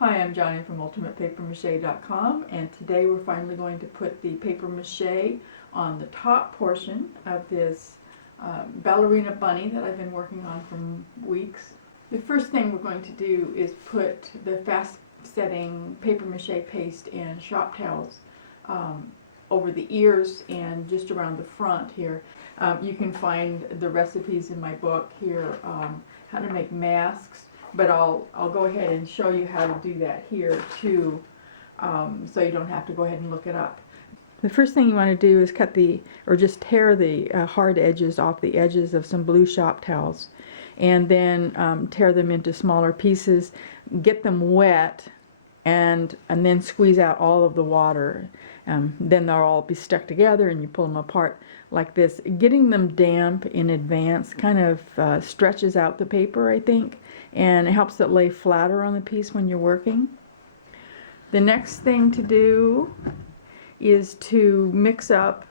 Hi, I'm Johnny from ultimatepapier-mâché.com, and today we're finally going to put the papier-mâché on the top portion of this ballerina bunny that I've been working on for weeks. The first thing we're going to do is put the fast-setting papier-mâché paste and shop towels over the ears and just around the front here. You can find the recipes in my book here, how to make masks. But I'll go ahead and show you how to do that here too, so you don't have to go ahead and look it up. The first thing you want to do is just tear the hard edges off the edges of some blue shop towels, and then tear them into smaller pieces, get them wet, and then squeeze out all of the water. Then they'll all be stuck together and you pull them apart like this. Getting them damp in advance kind of stretches out the paper, I think, and it helps it lay flatter on the piece when you're working. The next thing to do is to mix up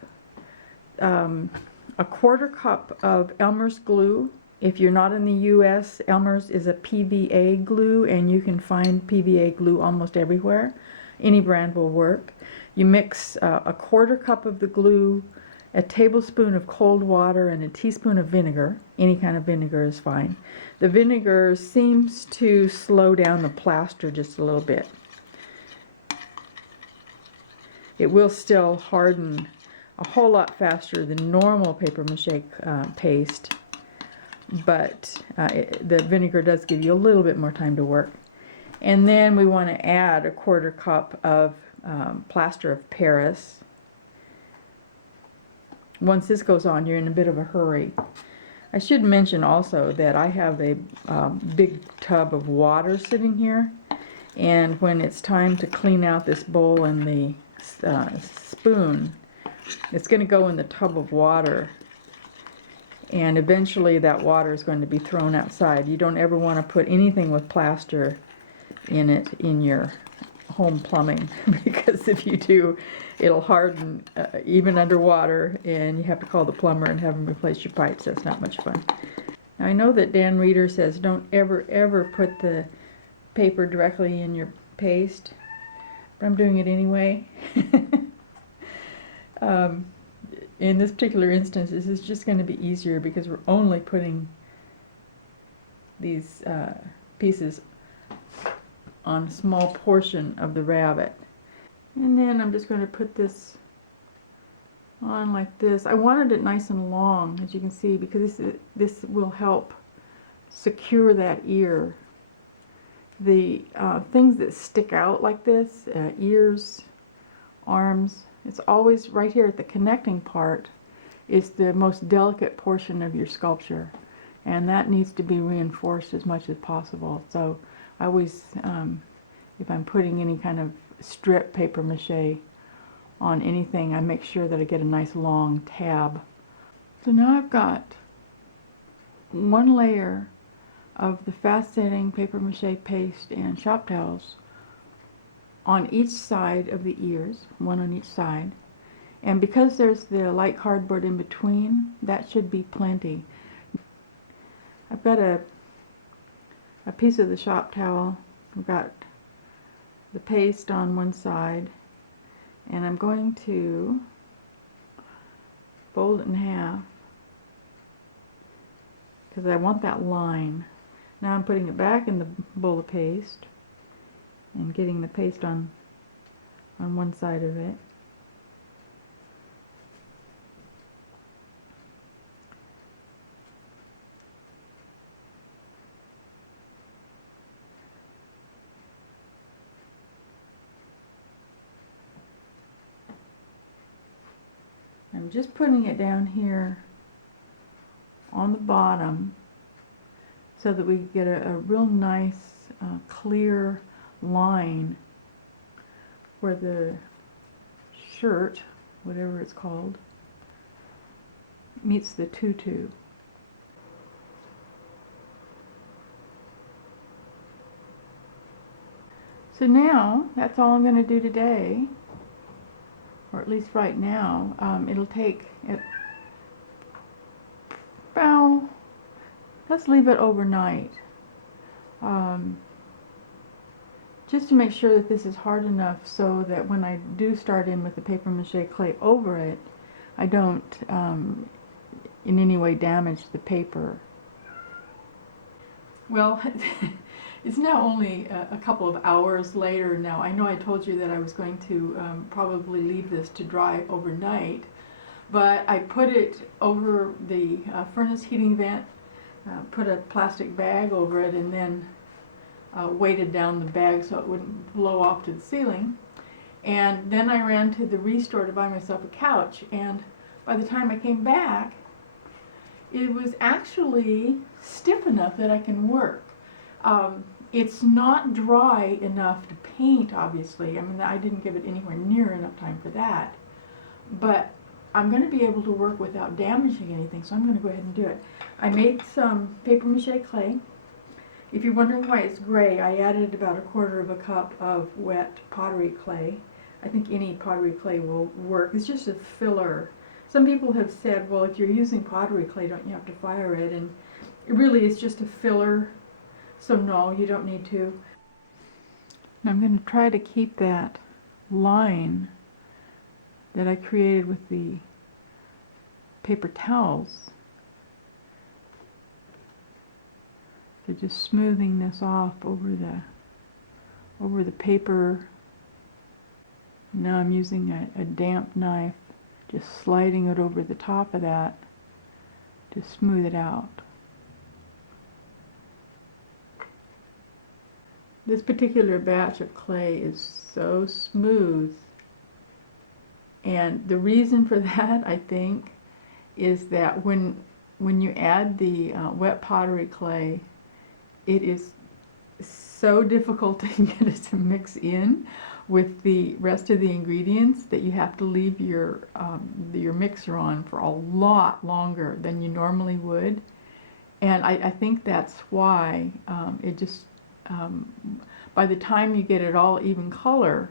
a quarter cup of Elmer's glue. If you're not in the US, Elmer's is a PVA glue, and you can find PVA glue almost everywhere. Any brand will work. You mix a quarter cup of the glue, a tablespoon of cold water, and a teaspoon of vinegar. Any kind of vinegar is fine. The vinegar seems to slow down the plaster just a little bit. It will still harden a whole lot faster than normal papier-mâché paste, but the vinegar does give you a little bit more time to work. And then we want to add a quarter cup of plaster of Paris. Once this goes on, you're in a bit of a hurry. I should mention also that I have a big tub of water sitting here, and when it's time to clean out this bowl and the spoon, it's going to go in the tub of water, and eventually that water is going to be thrown outside. You don't ever want to put anything with plaster in it in your home plumbing, because if you do, it'll harden even underwater, and you have to call the plumber and have him replace your pipes. That's not much fun. Now, I know that Dan Reeder says don't ever put the paper directly in your paste, but I'm doing it anyway. In this particular instance, this is just going to be easier because we're only putting these pieces on a small portion of the rabbit. And then I'm just going to put this on like this. I wanted it nice and long, as you can see, because this will help secure that ear. The things that stick out like this, ears, arms, it's always right here at the connecting part is the most delicate portion of your sculpture, and that needs to be reinforced as much as possible. So I always, if I'm putting any kind of strip papier-mâché on anything, I make sure that I get a nice long tab. So now I've got one layer of the fast-setting papier-mâché paste and shop towels on each side of the ears, one on each side. And because there's the light cardboard in between, that should be plenty. I've got a piece of the shop towel. I've got the paste on one side, and I'm going to fold it in half because I want that line. Now I'm putting it back in the bowl of paste and getting the paste on one side of it. I'm just putting it down here on the bottom so that we get a real nice clear line where the shirt, whatever it's called, meets the tutu. So now that's all I'm going to do today, or at least right now. It'll take about, let's leave it overnight. just to make sure that this is hard enough so that when I do start in with the papier-mâché clay over it, I don't in any way damage the paper. Well, it's now only a couple of hours later now. I know I told you that I was going to probably leave this to dry overnight, but I put it over the furnace heating vent, put a plastic bag over it, and then weighted down the bag so it wouldn't blow off to the ceiling. And then I ran to the ReStore to buy myself a couch, and by the time I came back, it was actually stiff enough that I can work. It's not dry enough to paint, obviously. I mean, I didn't give it anywhere near enough time for that. But I'm going to be able to work without damaging anything, so I'm going to go ahead and do it. I made some papier-mâché clay. If you're wondering why it's gray, I added about 1/4 cup of wet pottery clay. I think any pottery clay will work. It's just a filler. Some people have said, well, if you're using pottery clay, don't you have to fire it? And it really is just a filler. So no, you don't need to. And I'm going to try to keep that line that I created with the paper towels. So just smoothing this off over the paper. Now I'm using a damp knife, just sliding it over the top of that to smooth it out. This particular batch of clay is so smooth, and the reason for that, I think, is that when you add the wet pottery clay, it is so difficult to get it to mix in with the rest of the ingredients that you have to leave your mixer on for a lot longer than you normally would. And I think that's why it just, by the time you get it all even color,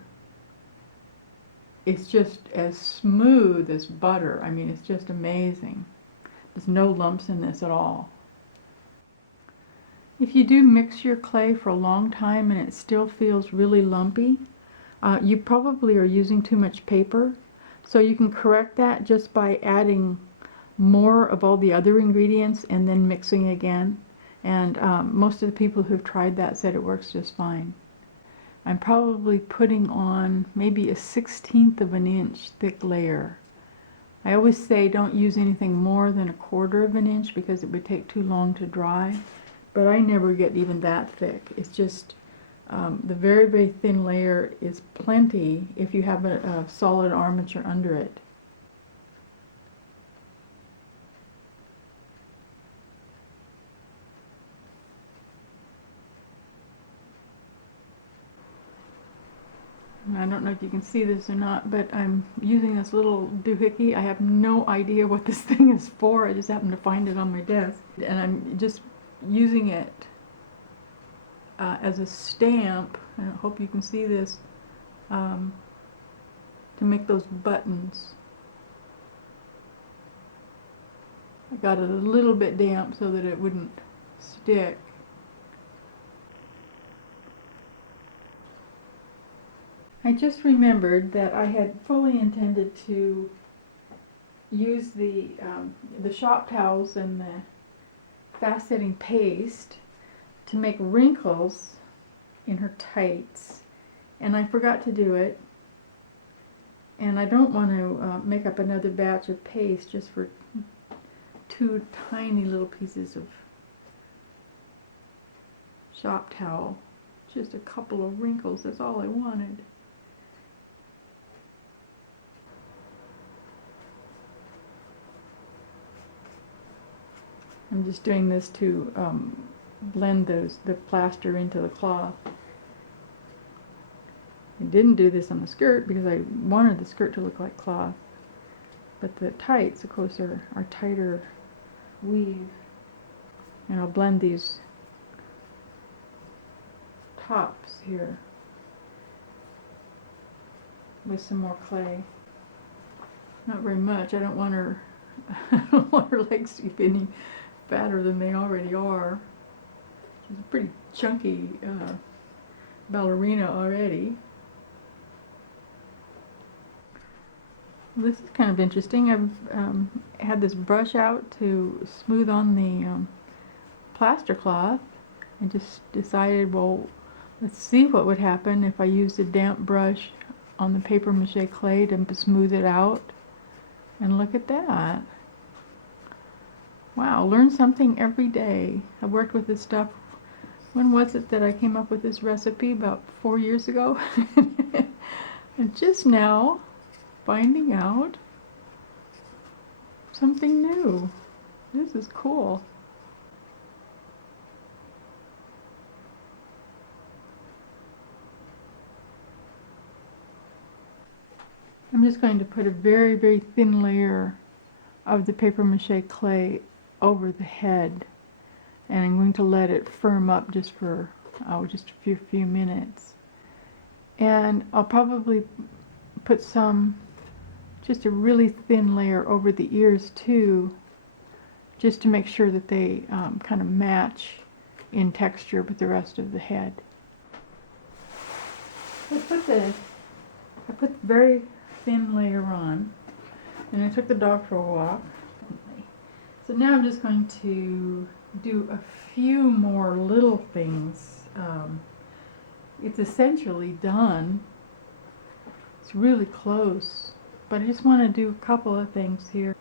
it's just as smooth as butter. I mean, it's just amazing. There's no lumps in this at all. If you do mix your clay for a long time and it still feels really lumpy, you probably are using too much paper. So you can correct that just by adding more of all the other ingredients and then mixing again. And most of the people who've tried that said it works just fine. I'm probably putting on maybe 1/16 of an inch thick layer. I always say don't use anything more than 1/4 of an inch because it would take too long to dry. But I never get even that thick. It's just the very, very thin layer is plenty if you have a solid armature under it. I don't know if you can see this or not, but I'm using this little doohickey. I have no idea what this thing is for. I just happened to find it on my desk. And I'm just using it as a stamp, and I hope you can see this, to make those buttons. I got it a little bit damp so that it wouldn't stick. I just remembered that I had fully intended to use the shop towels and the fast setting paste to make wrinkles in her tights, and I forgot to do it, and I don't want to make up another batch of paste just for 2 tiny little pieces of shop towel. Just a couple of wrinkles, that's all I wanted. I'm just doing this to blend the plaster into the cloth. I didn't do this on the skirt because I wanted the skirt to look like cloth. But the tights, of course, are tighter weave. And I'll blend these tops here with some more clay. Not very much. I don't want her legs to be any fatter than they already are. She's a pretty chunky Ballerina already. This is kind of interesting. I've had this brush out to smooth on the plaster cloth and just decided, well, let's see what would happen if I used a damp brush on the papier-mâché clay to smooth it out. And look at that. Wow, learn something every day. I worked with this stuff. When was it that I came up with this recipe? About 4 years ago. And just now finding out something new. This is cool. I'm just going to put a very, very thin layer of the papier-mâché clay over the head, and I'm going to let it firm up just for just a few minutes. And I'll probably put just a really thin layer over the ears too, just to make sure that they kind of match in texture with the rest of the head. I put the very thin layer on, and I took the dog for a walk. So now I'm just going to do a few more little things. It's essentially done. It's really close, but I just want to do a couple of things here.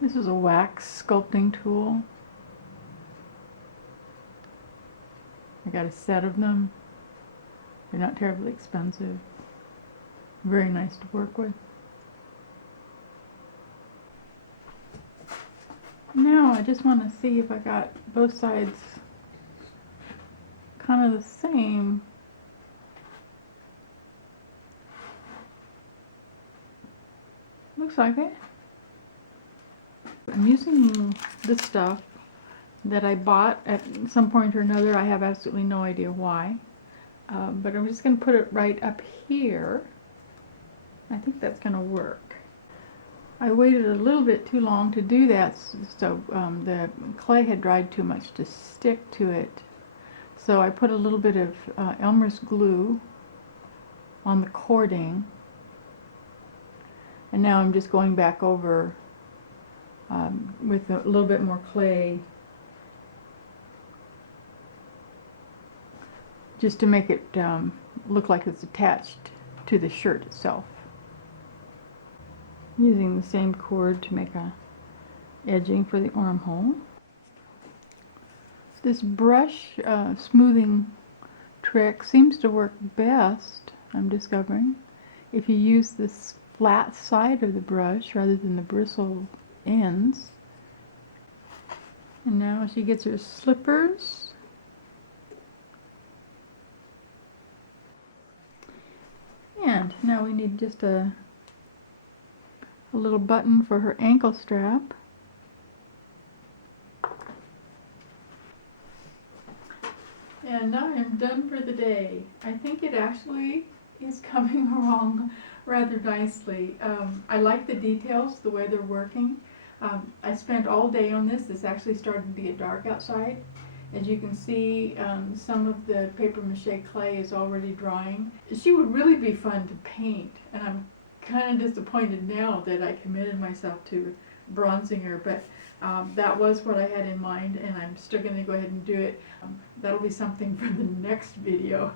This is a wax sculpting tool. I got a set of them. They're not terribly expensive. Very nice to work with. Now I just want to see if I got both sides kind of the same. Looks like it. I'm using this stuff that I bought at some point or another. I have absolutely no idea why. But I'm just going to put it right up here. I think that's going to work. I waited a little bit too long to do that, so the clay had dried too much to stick to it. So I put a little bit of Elmer's glue on the cording. And now I'm just going back over with a little bit more clay, just to make it look like it's attached to the shirt itself. Using the same cord to make a edging for the armhole. This brush smoothing trick seems to work best, I'm discovering, if you use this flat side of the brush rather than the bristle ends. And now she gets her slippers. And now we need just a little button for her ankle strap. And now I'm done for the day. I think it actually is coming along rather nicely. I like the details, the way they're working. I spent all day on this. This actually started to get dark outside. As you can see, some of the papier-mâché clay is already drying. She would really be fun to paint, and I'm kind of disappointed now that I committed myself to bronzing her, but that was what I had in mind, and I'm still going to go ahead and do it. That'll be something for the next video.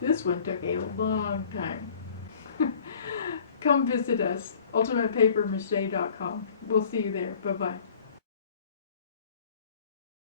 This one took a long time. Come visit us, ultimatepapier-mâché.com. We'll see you there. Bye-bye.